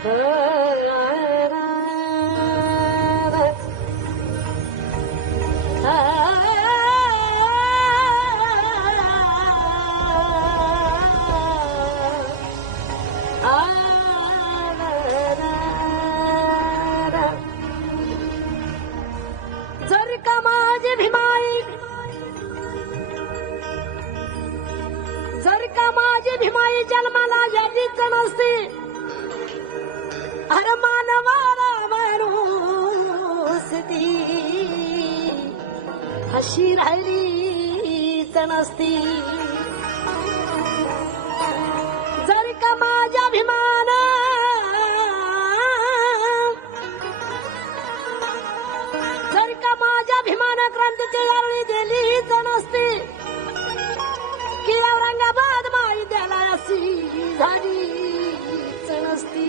जर का माझे भीमाई, जर का माझे भीमाई जन्माला यादीच नसते, अरे मानवाला माणूस ती अशी राहिलीच नसती. जर का माझ्या भीमान, जर का माझ्या भीमान क्रांतीची यावेळी दिलीच नसती, की औरंगाबाद माई द्याला अशी झालीच नसती.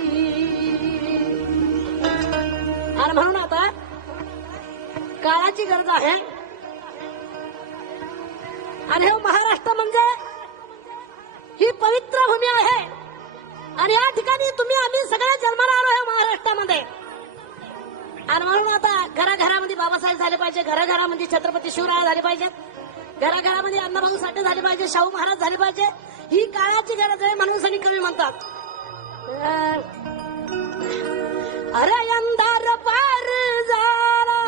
आणि म्हणून आता काळाची गरज आहे. आणि हे महाराष्ट्र म्हणजे ही पवित्र भूमी आहे. आणि या ठिकाणी तुम्ही आम्ही सगळे जन्माला आलो आहे महाराष्ट्रामध्ये. आणि म्हणून आता घराघरामध्ये बाबासाहेब झाले पाहिजे, घराघरामध्ये छत्रपती शिवराय झाले पाहिजेत, घराघरामध्ये अण्णाभाऊ साठे झाले पाहिजे, शाहू महाराज झाले पाहिजे. ही काळाची गरज आहे म्हणून सनी कवी म्हणतात, अरे अंधार पार झाला,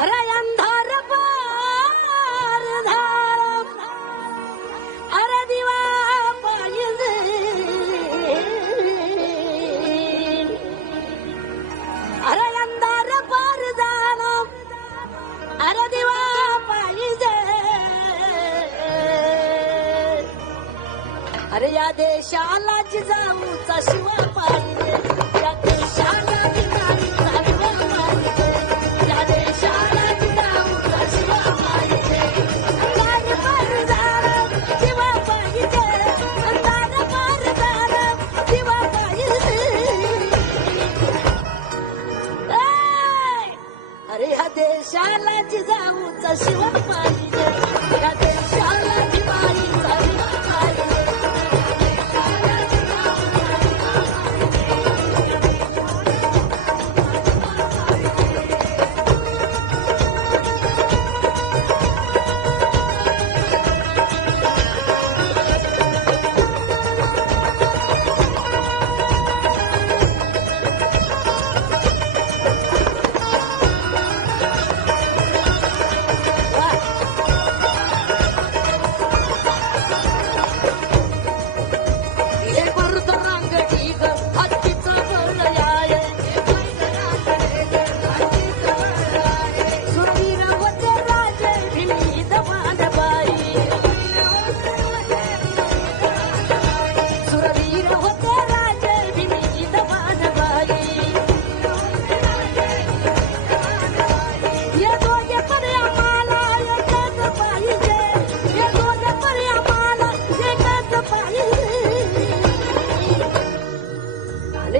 अरे अंधार पार झाला, अरे दिवा पाहिजे, अरे अंधार पार झाला, अरे दिवा पाहिजे. अरे या देशाला जिजाऊचा शिवा पाहिजे, या देशाला जिजाऊचा शिवा पाहिजे, या देशाला जिजाऊचा शिवा पाहिजे. अंधार पार झाला, शिवा पाहिजे, अंधार पार झाला, शिवा पाहिजे. अरे या देशाला जिजाऊचा शिवा पाहिजे, या देशाला जिजाऊचा शिवा पाहिजे. या देशाला जिजाऊचा शिवा पाहिजे,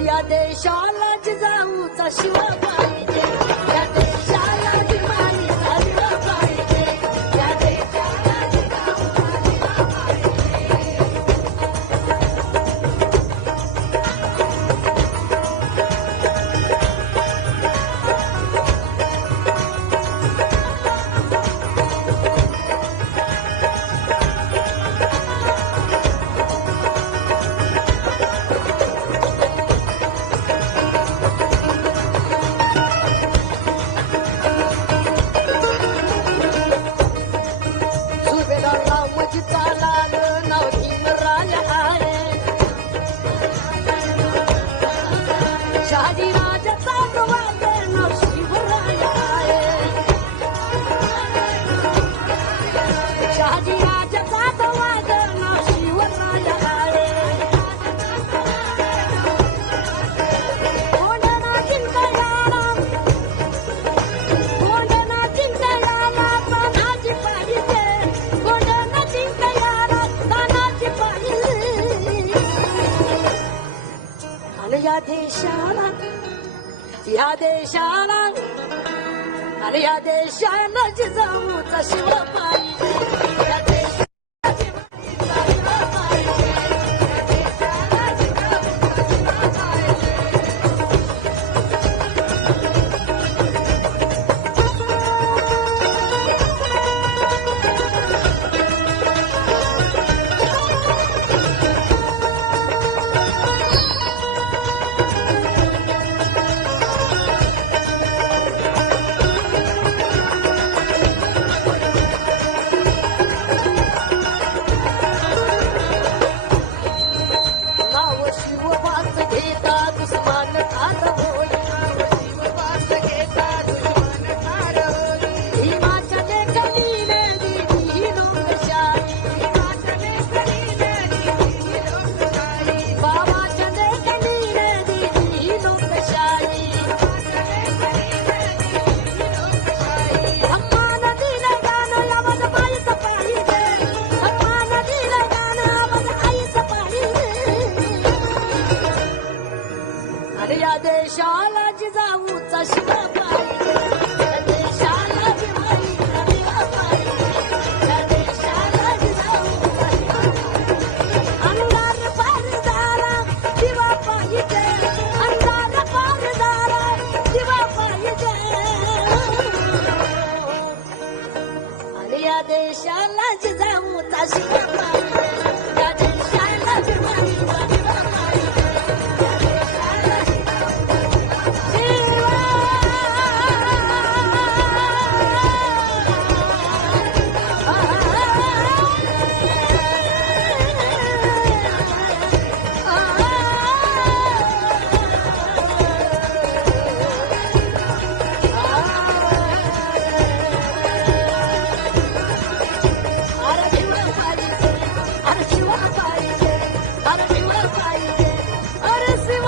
या देशाला जिजाऊचा शिवा पाहिजे, या देशाला जिजाऊचा शिवा पाहिजे. या देशाला अरे या देशाला जिजाऊचा शिव पाहिजे या देशाला जिजाऊचा शिव पाहिजे या देशाला जिजाऊचा शिव नाव शिववाच घेता दुश्मन ठार होई नाव शिववाच घेता दुश्मन ठार होई भीमाच्या लेखनीने दिली ही लोकशाही भीमाच्या लेखनीने दिली ही लोकशाही बाबाच्या लेखनीने दिली ही लोकशाही अम्मा नदीला गाणं यावं माहीत पाहिजे अम्मा नदीला गाणं यावं आईच पाहिजे अरे या देशाला जिजाऊचा शिव पाहिजे या देशाला जिजाऊचा शिव पाहिजे या देशाला जिजाऊचा शिव पाहिजे अंधार पार झाला दिवा पाहिजे अंधार पार झाला दिवा पाहिजे अरे या देशाला जिजाऊचा शिव पाहिजे या देशाला जिजाऊचा शिव पाहिजे या देशाला अरे शिव पाहिजे अरे शिव पाहिजे अरे शिव पाहिजे अरे शिव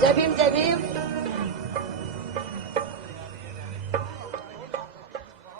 जय भीम जय भीम